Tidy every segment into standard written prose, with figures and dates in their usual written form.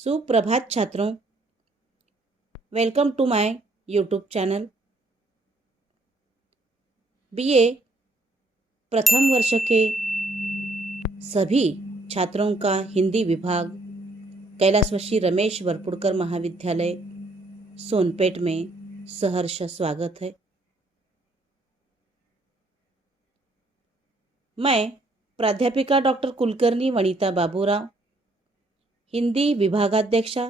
सुप्रभात छात्रों, welcome to my YouTube channel. BA प्रथम वर्ष के सभी छात्रों का हिंदी विभाग कैलाशवासी रमेश वरपुड़कर महाविद्यालय सोनपेट में सहर्ष स्वागत है। मैं प्राध्यापिका डॉक्टर कुलकर्णी वनिता बाबूराव, हिंदी विभागाध्यक्षा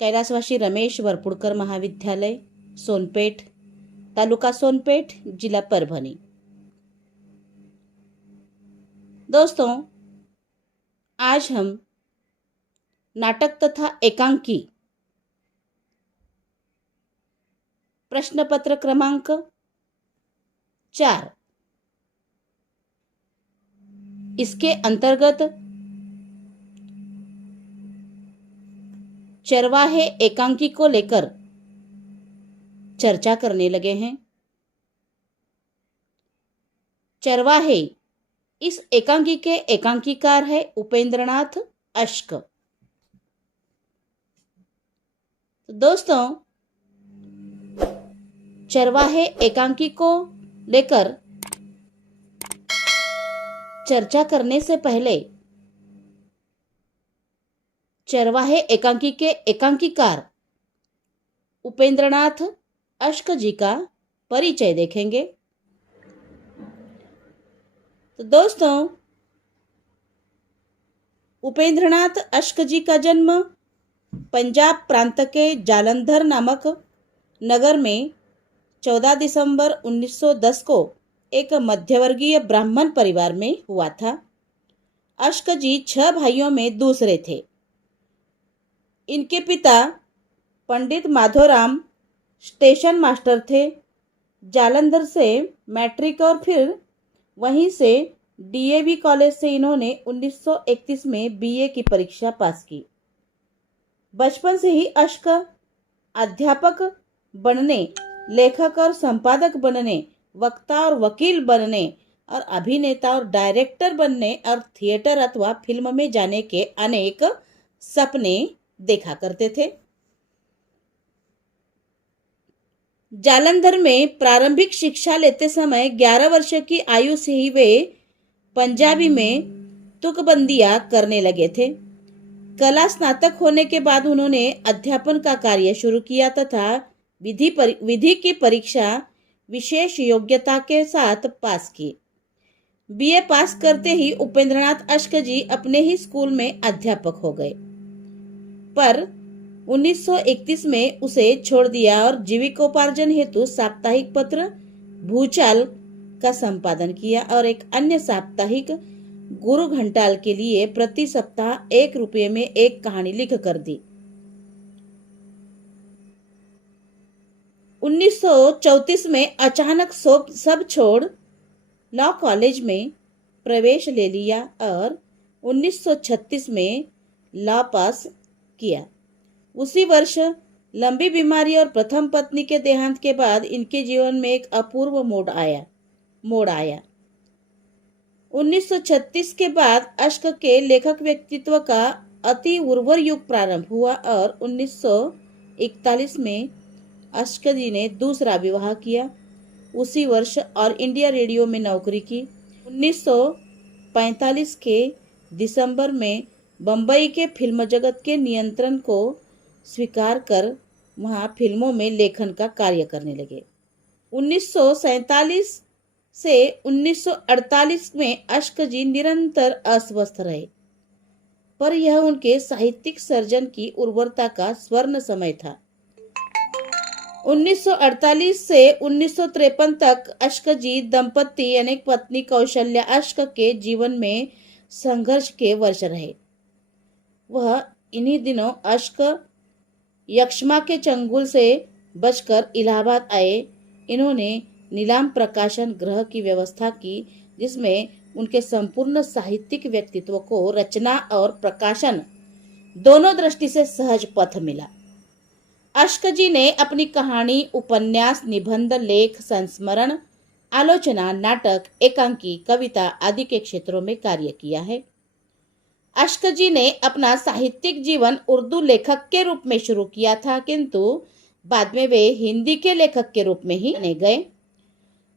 कैलाशवासी रमेश वरपुड़कर महाविद्यालय सोनपेट, तालुका सोनपेट, जिला परभनी। दोस्तों, आज हम नाटक तथा एकांकी प्रश्न पत्र क्रमांक 4 इसके अंतर्गत चरवाहे एकांकी को लेकर चर्चा करने लगे हैं। चरवाहे इस एकांकी के एकांकीकार है उपेंद्रनाथ अश्क। दोस्तों, चरवाहे एकांकी को लेकर चर्चा करने से पहले चरवाहे एकांकी के एकांकीकार उपेंद्रनाथ अश्क जी का परिचय देखेंगे। तो दोस्तों, उपेंद्रनाथ अश्क जी का जन्म पंजाब प्रांत के जालंधर नामक नगर में 14 दिसंबर 1910 को एक मध्यवर्गीय ब्राह्मण परिवार में हुआ था। अश्क जी 6 भाइयों में दूसरे थे। इनके पिता पंडित माधोराम स्टेशन मास्टर थे। जालंधर से मैट्रिक और फिर वहीं से डीएवी कॉलेज से इन्होंने 1931 में बीए की परीक्षा पास की। बचपन से ही अश्क अध्यापक बनने, लेखक और संपादक बनने, वक्ता और वकील बनने और अभिनेता और डायरेक्टर बनने और थिएटर अथवा फिल्म में जाने के अनेक सपने देखा करते थे। जालंधर में प्रारंभिक शिक्षा लेते समय 11 वर्ष की आयु से ही वे पंजाबी में तुकबंदियां करने लगे थे। कला स्नातक होने के बाद उन्होंने अध्यापन का कार्य शुरू किया तथा विधि की परीक्षा विशेष योग्यता के साथ पास की। बीए पास करते ही उपेंद्रनाथ अश्क जी अपने ही स्कूल में अध्यापक हो गए, पर 1931 में उसे छोड़ दिया और जीविकोपार्जन हेतु साप्ताहिक पत्र भूचाल का संपादन किया और एक अन्य साप्ताहिक गुरु घंटाल के लिए प्रति सप्ताह 1 रुपये में एक कहानी लिख कर दी। 1934 में अचानक सब छोड़ लॉ कॉलेज में प्रवेश ले लिया और 1936 में लॉ पास किया। उसी वर्ष लंबी बीमारी और प्रथम पत्नी के देहांत के बाद इनके जीवन में एक अपूर्व मोड़ आया। 1936 के बाद अश्क के लेखक व्यक्तित्व का अति उर्वर युग प्रारंभ हुआ और 1941 में अश्क जी ने दूसरा विवाह किया। उसी वर्ष और इंडिया रेडियो में नौकरी की। 1945 के दिसंबर में बंबई के फिल्म जगत के नियंत्रण को स्वीकार कर वहां फिल्मों में लेखन का कार्य करने लगे। 1947 से 1948 में अश्क जी निरंतर अस्वस्थ रहे, पर यह उनके साहित्यिक सर्जन की उर्वरता का स्वर्ण समय था। 1948 से 1953 तक अश्क जी दंपति यानी पत्नी कौशल्या अश्क के जीवन में संघर्ष के वर्ष रहे। वह इन्हीं दिनों अश्क यक्ष्मा के चंगुल से बचकर इलाहाबाद आए। इन्होंने नीलाम प्रकाशन गृह की व्यवस्था की, जिसमें उनके संपूर्ण साहित्यिक व्यक्तित्व को रचना और प्रकाशन दोनों दृष्टि से सहज पथ मिला। अश्क जी ने अपनी कहानी, उपन्यास, निबंध, लेख, संस्मरण, आलोचना, नाटक, एकांकी, कविता आदि के क्षेत्रों में कार्य किया है। अश्क जी ने अपना साहित्यिक जीवन उर्दू लेखक के रूप में शुरू किया था, किंतु बाद में वे हिंदी के लेखक के रूप में ही बने गए।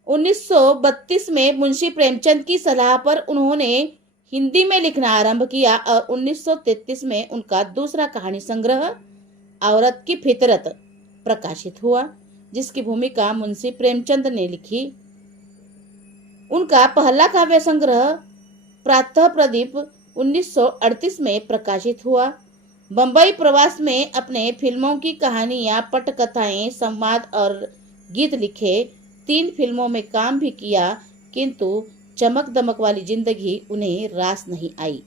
1932 में मुंशी प्रेमचंद की सलाह पर उन्होंने हिंदी में लिखना आरंभ किया और 1933 में उनका दूसरा कहानी संग्रह औरत की फितरत प्रकाशित हुआ, जिसकी भूमिका मुंशी प्रेमचंद ने लिखी। उनका पहला काव्य संग्रह प्रातः प्रदीप 1938 में प्रकाशित हुआ। बंबई प्रवास में अपने फिल्मों की कहानियां, पटकथाएं, संवाद और गीत लिखे। 3 फिल्मों में काम भी किया, किंतु चमक दमक वाली जिंदगी उन्हें रास नहीं आई।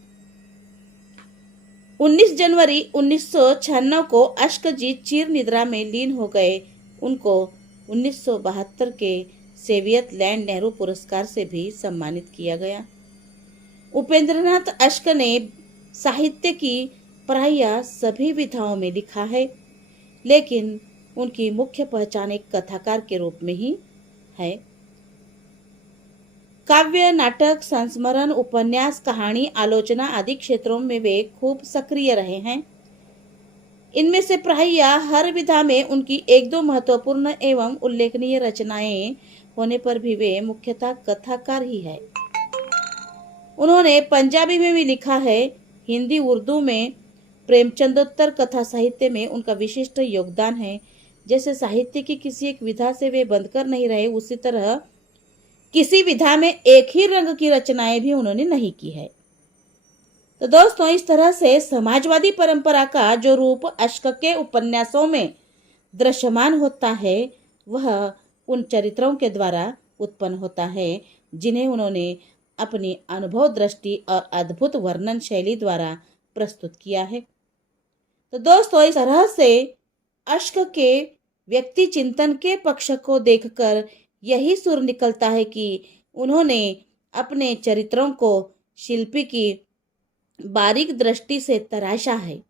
19 जनवरी 1996 को अश्क जी चिर निद्रा में लीन हो गए। उनको 1972 के सोवियत लैंड नेहरू पुरस्कार से भी सम्मानित किया गया। उपेंद्रनाथ अश्क ने साहित्य की प्रायः सभी विधाओं में लिखा है, लेकिन उनकी मुख्य पहचान एक कथाकार के रूप में ही है। काव्य, नाटक, संस्मरण, उपन्यास, कहानी, आलोचना आदि क्षेत्रों में वे खूब सक्रिय रहे हैं। इनमें से प्रायः हर विधा में उनकी 1-2 महत्वपूर्ण एवं उल्लेखनीय रचनाएं होने पर भी वे मुख्यतः कथाकार ही है। उन्होंने पंजाबी में भी लिखा है। हिंदी, उर्दू में प्रेमचंदोत्तर कथा साहित्य में उनका विशिष्ट योगदान है। जैसे साहित्य की किसी एक विधा से वे बंधकर नहीं रहे, उसी तरह किसी विधा में एक ही रंग की रचनाएं भी उन्होंने नहीं की है। तो दोस्तों, इस तरह से समाजवादी परंपरा का जो रूप अश्क के उपन्यासों में दृश्यमान होता है, वह उन चरित्रों के द्वारा उत्पन्न होता है जिन्हें उन्होंने अपनी अनुभव दृष्टि और अद्भुत वर्णन शैली द्वारा प्रस्तुत किया है। तो दोस्तों, इस तरह से अश्क के व्यक्ति चिंतन के पक्ष को देखकर यही सुर निकलता है कि उन्होंने अपने चरित्रों को शिल्पी की बारीक दृष्टि से तराशा है,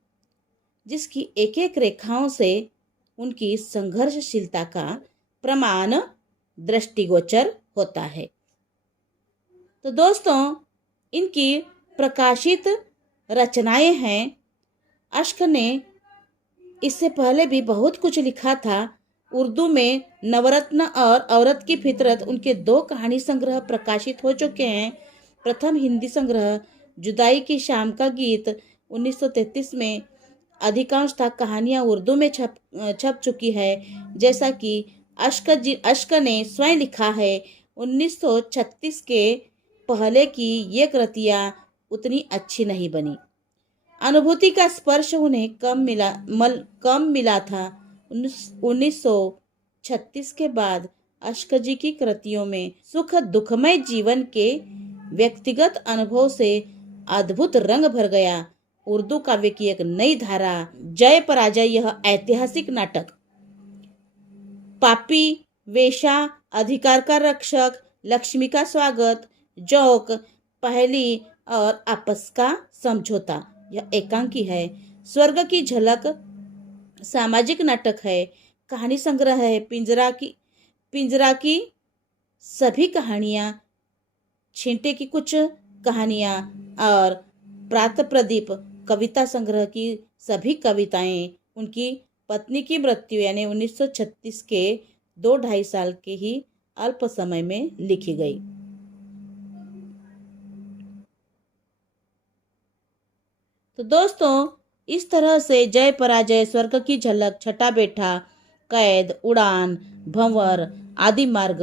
जिसकी एक एक रेखाओं से उनकी संघर्षशीलता का प्रमाण दृष्टिगोचर होता है। तो दोस्तों, इनकी प्रकाशित रचनाएं हैं। अश्क ने इससे पहले भी बहुत कुछ लिखा था। उर्दू में नवरत्न और औरत की फितरत उनके 2 कहानी संग्रह प्रकाशित हो चुके हैं। प्रथम हिंदी संग्रह जुदाई की शाम का गीत 1933 में अधिकांशतः कहानियां उर्दू में छप चुकी है। जैसा कि अश्क ने स्वयं लिखा है, 1936 के पहले की ये कृतियां उतनी अच्छी नहीं बनी। अनुभूति का स्पर्श उन्हें कम मिला था। 1936 के बाद अश्क जी की कृतियों में सुख दुखमय जीवन के व्यक्तिगत अनुभव से अद्भुत रंग भर गया। उर्दू काव्य की एक नई धारा, जय पराजय, यह ऐतिहासिक नाटक, पापी, वेश्या, अधिकार का रक्षक, लक्ष्मी का स्वागत, जोक, पहली और आपस का समझौता, यह एकांकी है। स्वर्ग की झलक सामाजिक नाटक है। कहानी संग्रह है पिंजरा की सभी कहानियां, छींटे की कुछ कहानियां और प्रातः प्रदीप कविता संग्रह की सभी कविताएं उनकी पत्नी की मृत्यु यानी 1936 के 2-2.5 साल के ही अल्प समय में लिखी गई। तो दोस्तों, इस तरह से जय पराजय, स्वर्ग की झलक, छठा बैठा, कैद, उड़ान, भंवर, आदि मार्ग,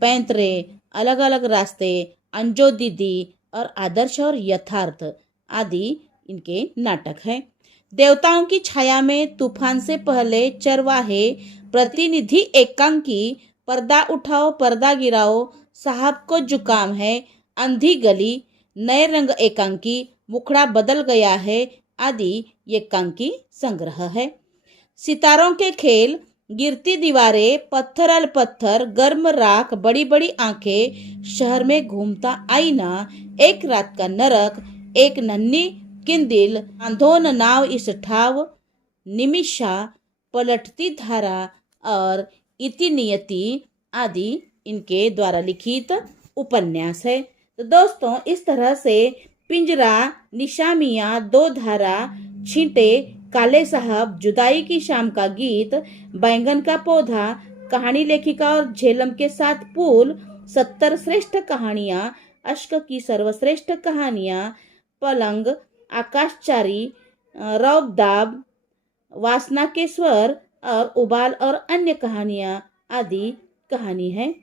पैंतरे, अलग अलग रास्ते, अंजो दीदी और आदर्श और यथार्थ आदि इनके नाटक हैं। देवताओं की छाया में, तूफान से पहले, चरवाहे, प्रतिनिधि एकांकी, पर्दा उठाओ पर्दा गिराओ, साहब को जुकाम है, अंधी गली, नए रंग एकांकी, मुखड़ा बदल गया है आदि एकांकी संग्रह है। सितारों के खेल, गिरती दीवारें, पत्थर अल पत्थर, गर्म राख, बड़ी बड़ी आंखें, शहर में घूमता आईना, एक रात का नरक, एक नन्ही किंदिल, आंधोन नाव इस ठाव, निमिषा, पलटती धारा और इति नियति आदि इनके द्वारा लिखित उपन्यास है। तो दोस्तों, इस तरह से पिंजरा, निशामियाँ, दो धारा, छींटे, काले साहब, जुदाई की शाम का गीत, बैंगन का पौधा, कहानी लेखिका और झेलम के साथ पुल, 70 श्रेष्ठ कहानियाँ, अश्क की सर्वश्रेष्ठ कहानियाँ, पलंग, आकाशचारी, रौबदाब, वासना के स्वर और उबाल और अन्य कहानियाँ आदि कहानी है।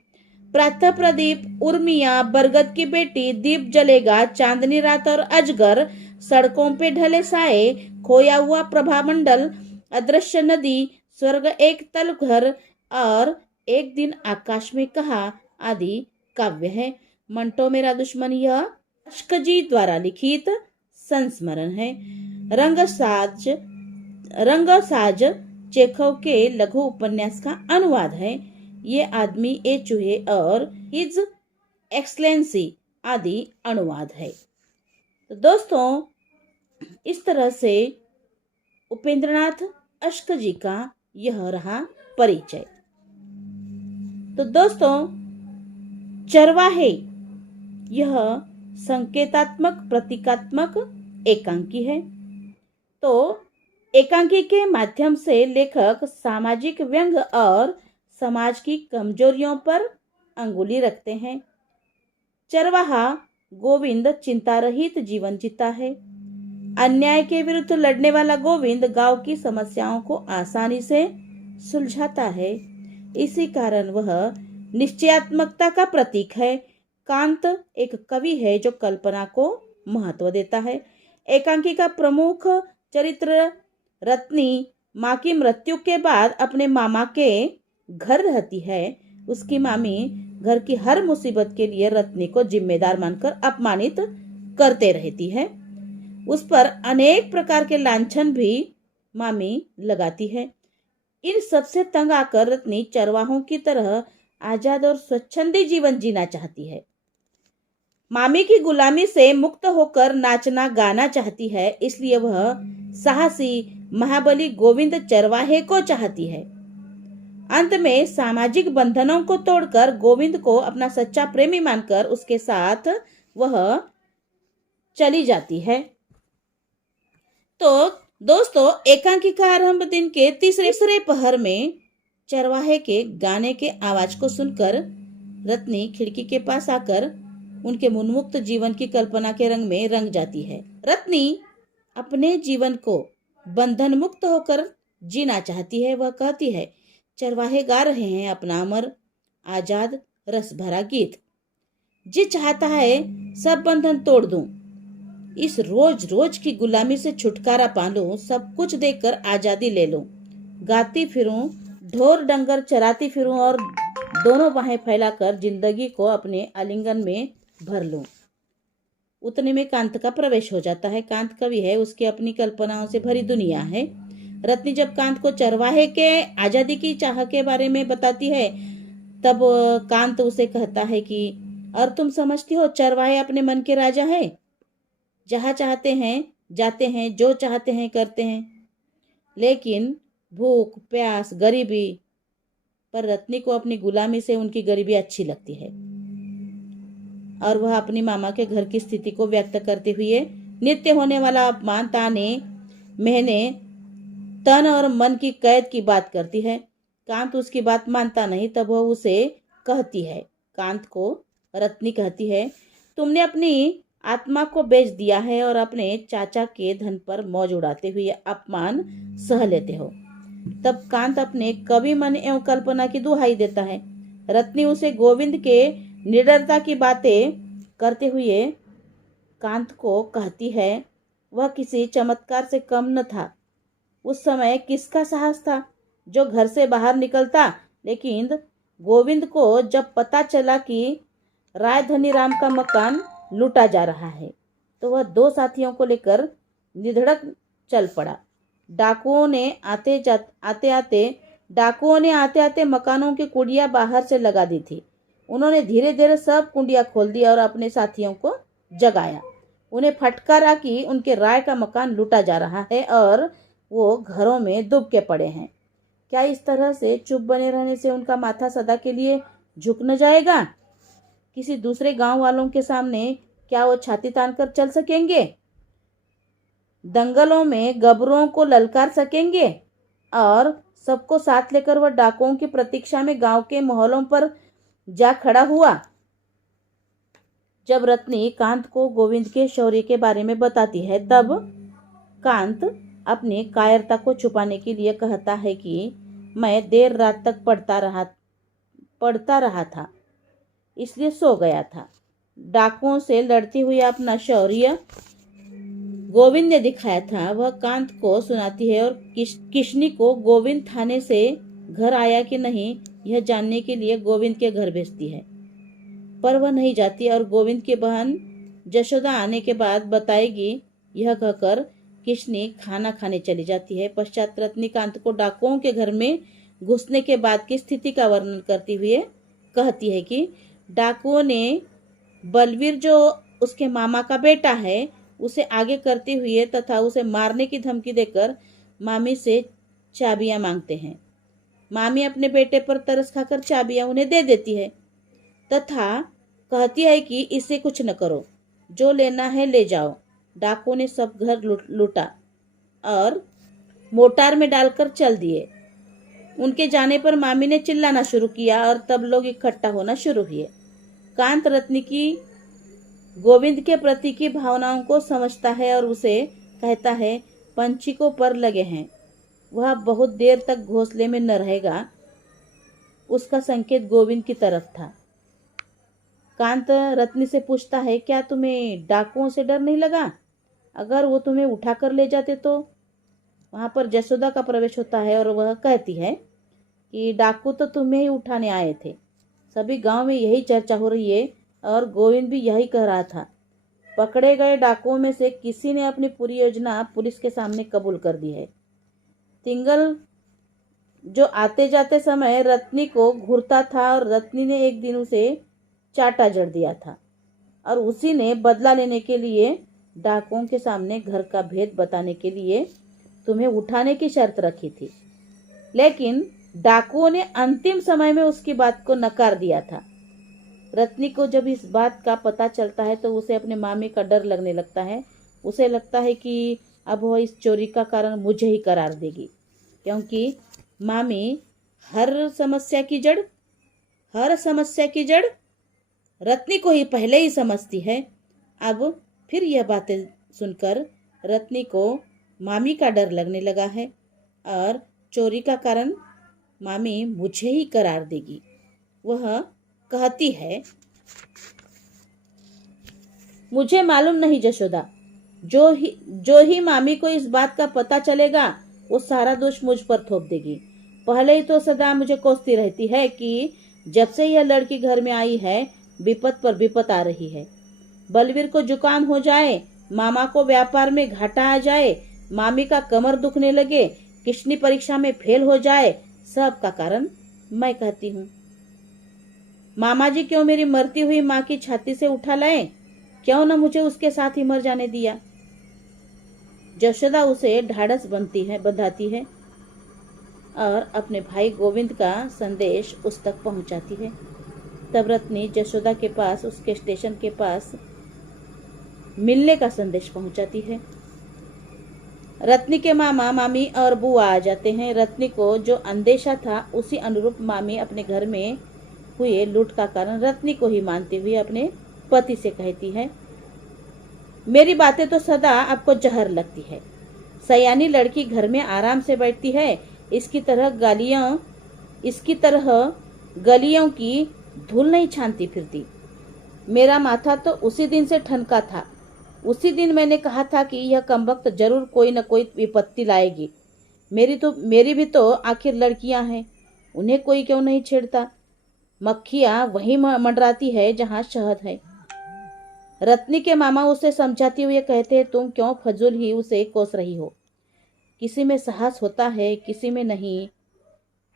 प्रातः प्रदीप, उर्मिया, बरगद की बेटी, दीप जलेगा, चांदनी रात और अजगर, सड़कों पे ढले साए, खोया हुआ प्रभामंडल, अदृश्य नदी, स्वर्ग एक तलघर और एक दिन आकाश में कहा आदि काव्य है। मंटो मेरा दुश्मन यह अश्कजी द्वारा लिखित संस्मरण है। रंगसाज चेखव के लघु उपन्यास का अनुवाद है। ये आदमी ए चूहे और हिज एक्सलेंसी आदि अनुवाद है। तो दोस्तों, इस तरह से उपेंद्रनाथ अश्क जी का यह रहा परिचय। तो दोस्तों, चरवाहे यह संकेतात्मक प्रतीकात्मक एकांकी है। तो एकांकी के माध्यम से लेखक सामाजिक व्यंग और समाज की कमजोरियों पर अंगुली रखते हैं। चरवाहा गोविंद चिंता रहित जीवन जीता है। अन्याय के विरुद्ध लड़ने वाला गोविंद गांव की समस्याओं को आसानी से सुलझाता है। इसी कारण वह निश्चयात्मकता का प्रतीक है। कांत एक कवि है जो कल्पना को महत्व देता है। एकांकी का प्रमुख चरित्र रत्नी माँ की मृत्यु के बाद अपने मामा के घर रहती है। उसकी मामी घर की हर मुसीबत के लिए रत्नी को जिम्मेदार मानकर अपमानित करते रहती है। उस पर अनेक प्रकार के लांछन भी मामी लगाती है। इन सबसे तंग आकर रत्नी चरवाहों की तरह आजाद और स्वच्छंदी जीवन जीना चाहती है। मामी की गुलामी से मुक्त होकर नाचना गाना चाहती है। इसलिए वह साहसी महाबली गोविंद चरवाहे को चाहती है। अंत में सामाजिक बंधनों को तोड़कर गोविंद को अपना सच्चा प्रेमी मानकर उसके साथ वह चली जाती है। तो दोस्तों, एकांकी का आरंभ दिन के तीसरे पहर में चरवाहे के गाने के आवाज को सुनकर रत्नी खिड़की के पास आकर उनके उन्मुक्त जीवन की कल्पना के रंग में रंग जाती है। रत्नी अपने जीवन को बंधन मुक्त होकर जीना चाहती है। वह कहती है, चरवाहे गा रहे हैं अपना अमर आजाद रस भरा गीत। जी चाहता है सब बंधन तोड़ दूं, इस रोज रोज की गुलामी से छुटकारा पा लूं, सब कुछ देकर आजादी ले लूं, गाती फिरूं, ढोर डंगर चराती फिरूं और दोनों बाहें फैलाकर जिंदगी को अपने आलिंगन में भर लूं। उतने में कांत का प्रवेश हो जाता है। कांत कवि है, उसकी अपनी कल्पनाओं से भरी दुनिया है। रत्नी जब कांत को चरवाहे के आजादी की चाह के बारे में बताती है, तब कांत उसे कहता है कि और तुम समझती हो चरवाहे अपने मन के राजा है, जहाँ चाहते हैं जाते हैं, जो चाहते हैं करते हैं। लेकिन भूख प्यास गरीबी पर रत्नी को अपनी गुलामी से उनकी गरीबी अच्छी लगती है और वह अपनी मामा के घर की स्थिति को व्यक्त करते हुए नित्य होने वाला अपमान, ताने, मेहने, तन और मन की कैद की बात करती है। कांत उसकी बात मानता नहीं। तब वह उसे कहती है, कांत को रत्नी कहती है, तुमने अपनी आत्मा को बेच दिया है और अपने चाचा के धन पर मौज उड़ाते हुए अपमान सह लेते हो। तब कांत अपने कवि मन एवं कल्पना की दुहाई देता है। रत्नी उसे गोविंद के निडरता की बातें करते हुए कांत को कहती है, वह किसी चमत्कार से कम न था। उस समय किसका साहस था जो घर से बाहर निकलता, लेकिन गोविंद को जब पता चला कि राय धनीराम का मकान लूटा जा रहा है, तो वह दो साथियों को लेकर निधड़क चल पड़ा। डाकुओं ने आते आते मकानों की कुंडियां बाहर से लगा दी थी। उन्होंने धीरे धीरे सब कुंडियां खोल दी और अपने साथियों को जगाया। उन्हें फटकारा कि उनके राय का मकान लूटा जा रहा है और वो घरों में डूब के पड़े हैं। क्या इस तरह से चुप बने रहने से उनका माथा सदा के लिए झुक न जाएगा? किसी दूसरे गांव वालों के सामने क्या वो छाती तान कर चल सकेंगे? दंगलों में गबरों को ललकार सकेंगे? और सबको साथ लेकर वह डाकुओं की प्रतीक्षा में गांव के मोहल्लों पर जा खड़ा हुआ। जब रत्नी कांत को गोविंद के शौर्य के बारे में बताती है, तब कांत अपनी कायरता को छुपाने के लिए कहता है कि मैं देर रात तक पढ़ता रहा था, इसलिए सो गया था। डाकुओं से लड़ती हुई अपना शौर्य गोविंद ने दिखाया था, वह कांत को सुनाती है और किशनी को गोविंद थाने से घर आया कि नहीं यह जानने के लिए गोविंद के घर भेजती है, पर वह नहीं जाती और गोविंद की बहन जशोदा आने के बाद बताएगी, यह कहकर किशनी खाना खाने चली जाती है। पश्चात रत्नी कांत को डाकुओं के घर में घुसने के बाद की स्थिति का वर्णन करते हुए कहती है कि डाकुओं ने बलवीर, जो उसके मामा का बेटा है, उसे आगे करते हुए तथा उसे मारने की धमकी देकर मामी से चाबियां मांगते हैं। मामी अपने बेटे पर तरस खाकर चाबियां उन्हें दे देती है तथा कहती है कि इसे कुछ न करो, जो लेना है ले जाओ। डाकुओं ने सब घर लूटा और मोटार में डालकर चल दिए। उनके जाने पर मामी ने चिल्लाना शुरू किया और तब लोग इकट्ठा होना शुरू हुए। कांत रत्नी की गोविंद के प्रति की भावनाओं को समझता है और उसे कहता है, पंछी को पर लगे हैं, वह बहुत देर तक घोंसले में न रहेगा। उसका संकेत गोविंद की तरफ था। कांत रत्नी से पूछता है, क्या तुम्हें डाकुओं से डर नहीं लगा? अगर वो तुम्हें उठा कर ले जाते तो? वहां पर जसोदा का प्रवेश होता है और वह कहती है कि डाकू तो तुम्हें ही उठाने आए थे। सभी गांव में यही चर्चा हो रही है और गोविंद भी यही कह रहा था। पकड़े गए डाकुओं में से किसी ने अपनी पूरी योजना पुलिस के सामने कबूल कर दी है। तिंगल जो आते जाते समय रत्नी को घूरता था और रत्नी ने एक दिन उसे चाटा जड़ दिया था और उसी ने बदला लेने के लिए डाकुओं के सामने घर का भेद बताने के लिए तुम्हें उठाने की शर्त रखी थी, लेकिन डाकुओं ने अंतिम समय में उसकी बात को नकार दिया था। रत्नी को जब इस बात का पता चलता है तो उसे अपने मामी का डर लगने लगता है। उसे लगता है कि अब वह इस चोरी का कारण मुझे ही करार देगी, क्योंकि मामी हर समस्या की जड़ रत्नी को ही पहले ही समझती है। अब फिर यह बातें सुनकर रत्नी को मामी का डर लगने लगा है और चोरी का कारण मामी मुझे ही करार देगी। वह कहती है, मुझे मालूम नहीं जशोदा, जो ही मामी को इस बात का पता चलेगा वो सारा दोष मुझ पर थोप देगी। पहले ही तो सदा मुझे कोसती रहती है कि जब से यह लड़की घर में आई है विपत पर विपत आ रही है। बलवीर को जुकाम हो जाए, मामा को व्यापार में घाटा आ जाए, मामी का कमर दुखने लगे, किशनी परीक्षा में फेल हो जाए, सब का कारण मैं कहती हूँ। मामा जी क्यों मेरी मरती हुई माँ की छाती से उठा लाए? क्यों न मुझे उसके साथ ही मर जाने दिया? जशोदा उसे ढाढ़स बंधाती है और अपने भाई गोविंद का संदेश उस तक पहुंचाती है। तब रत्नी जशोदा के पास उसके स्टेशन के पास मिलने का संदेश पहुंचाती है। रत्नी के मामा, मामी और बुआ आ जाते हैं। रत्नी को जो अंदेशा था उसी अनुरूप मामी अपने घर में हुए लूट का कारण रत्नी को ही मानते हुए अपने पति से कहती है, मेरी बातें तो सदा आपको जहर लगती है। सयानी लड़की घर में आराम से बैठती है, इसकी तरह गलियों की धूल नहीं छानती फिरती। मेरा माथा तो उसी दिन से ठनका था। उसी दिन मैंने कहा था कि यह कमबख्त जरूर कोई न कोई विपत्ति लाएगी। मेरी भी तो आखिर लड़कियां हैं, उन्हें कोई क्यों नहीं छेड़ता? मक्खियां वहीं मंडराती है जहां शहद है। रत्नी के मामा उसे समझाते हुए कहते हैं, तुम क्यों फजूल ही उसे कोस रही हो? किसी में साहस होता है, किसी में नहीं।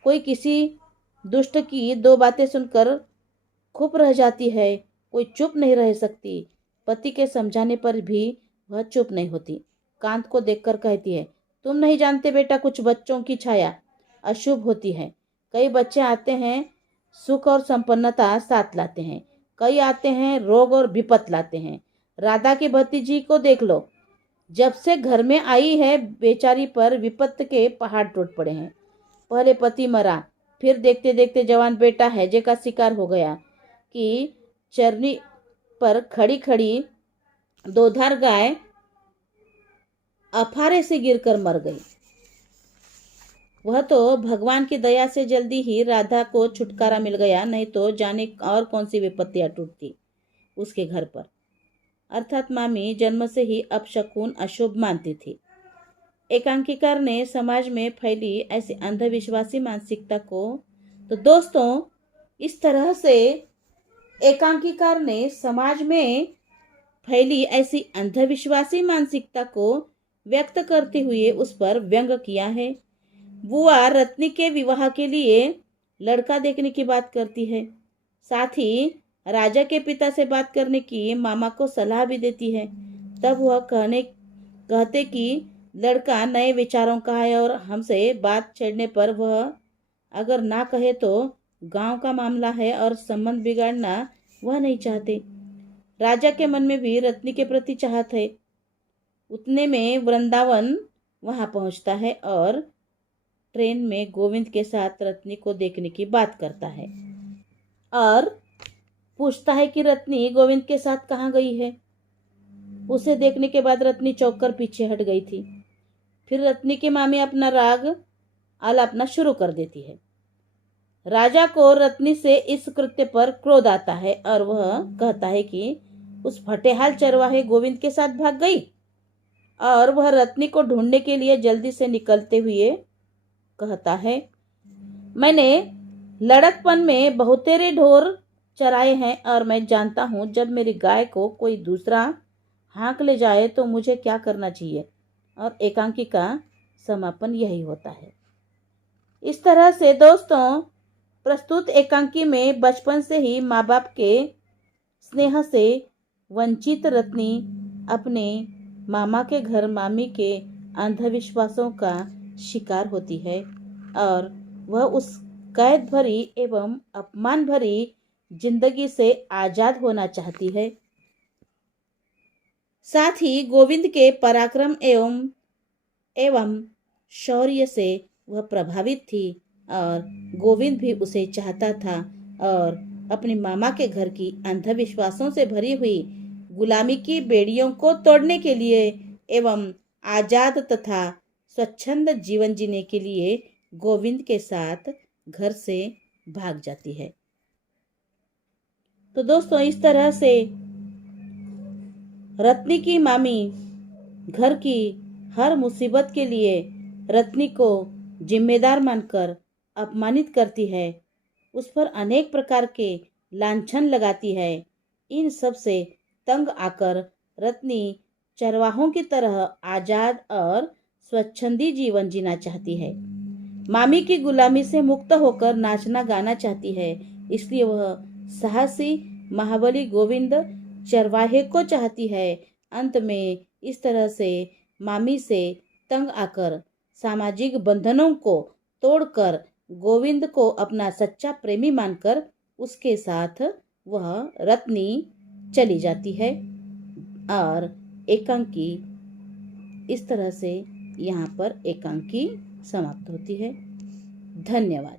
कोई किसी दुष्ट की दो बातें सुनकर चुप रह जाती है, कोई चुप नहीं रह सकती। पति के समझाने पर भी वह चुप नहीं होती। कांत को देखकर कहती है, तुम नहीं जानते बेटा, कुछ बच्चों की छाया अशुभ होती है। कई बच्चे आते हैं सुख और संपन्नता साथ लाते हैं, कई आते हैं रोग और विपत लाते हैं। राधा की भतीजी को देख लो, जब से घर में आई है बेचारी पर विपत्ति के पहाड़ टूट पड़े हैं। पहले पति मरा, फिर देखते देखते जवान बेटा हैजे का शिकार हो गया कि चरनी पर खड़ी खड़ी दोधार गाय अफारे से गिरकर मर गई। वह तो भगवान की दया से जल्दी ही राधा को छुटकारा मिल गया, नहीं तो जाने और कौन सी विपत्तियां टूटती उसके घर पर। अर्थात मामी जन्म से ही अपशकुन अशुभ मानती थी। एकांकिकार ने समाज में फैली ऐसी अंधविश्वासी मानसिकता को, तो दोस्तों इस तरह से एकांकिकार ने समाज में फैली ऐसी अंधविश्वासी मानसिकता को व्यक्त करते हुए उस पर व्यंग किया है। बुआ रत्नी के विवाह के लिए लड़का देखने की बात करती है, साथ ही राजा के पिता से बात करने की मामा को सलाह भी देती है। तब वह कहते कि लड़का नए विचारों का है और हमसे बात छेड़ने पर वह अगर ना कहे तो गांव का मामला है और संबंध बिगाड़ना वह नहीं चाहते। राजा के मन में भी रत्नी के प्रति चाहत है। उतने में वृंदावन वहां पहुंचता है और ट्रेन में गोविंद के साथ रत्नी को देखने की बात करता है और पूछता है कि रत्नी गोविंद के साथ कहाँ गई है। उसे देखने के बाद रत्नी चौंक कर पीछे हट गई थी। फिर रत्नी की मामी अपना राग आलापना शुरू कर देती है। राजा को रत्नी से इस कृत्य पर क्रोध आता है और वह कहता है कि उस फटेहाल चरवाहे गोविंद के साथ भाग गई और वह रत्नी को ढूंढने के लिए जल्दी से निकलते हुए कहता है, मैंने लड़कपन में बहुतेरे ढोर चराए हैं और मैं जानता हूं जब मेरी गाय को कोई दूसरा हाँक ले जाए तो मुझे क्या करना चाहिए। और एकांकी का समापन यही होता है। इस तरह से दोस्तों प्रस्तुत एकांकी में बचपन से ही माँ बाप के स्नेह से वंचित रत्नी अपने मामा के घर मामी के अंधविश्वासों का शिकार होती है और वह उस कैद भरी एवं अपमान भरी जिंदगी से आजाद होना चाहती है। साथ ही गोविंद के पराक्रम एवं शौर्य से वह प्रभावित थी और गोविंद भी उसे चाहता था और अपने मामा के घर की अंधविश्वासों से भरी हुई गुलामी की बेड़ियों को तोड़ने के लिए एवं आजाद तथा स्वच्छंद जीवन जीने के लिए गोविंद के साथ घर से भाग जाती है। तो दोस्तों इस तरह से रत्नी की मामी घर की हर मुसीबत के लिए रत्नी को जिम्मेदार मानकर अपमानित करती है, उस पर अनेक प्रकार के लांछन लगाती है। इन सब से तंग आकर रत्नी चरवाहों की तरह आजाद और स्वच्छंदी जीवन जीना चाहती है। मामी की गुलामी से मुक्त होकर नाचना गाना चाहती है। इसलिए वह साहसी महाबली गोविंद चरवाहे को चाहती है। अंत में इस तरह से मामी से तंग आकर सामाजिक बंधनों को तोड़कर गोविंद को अपना सच्चा प्रेमी मानकर उसके साथ वह रत्नी चली जाती है और एकांकी इस तरह से यहाँ पर एकांकी समाप्त होती है। धन्यवाद।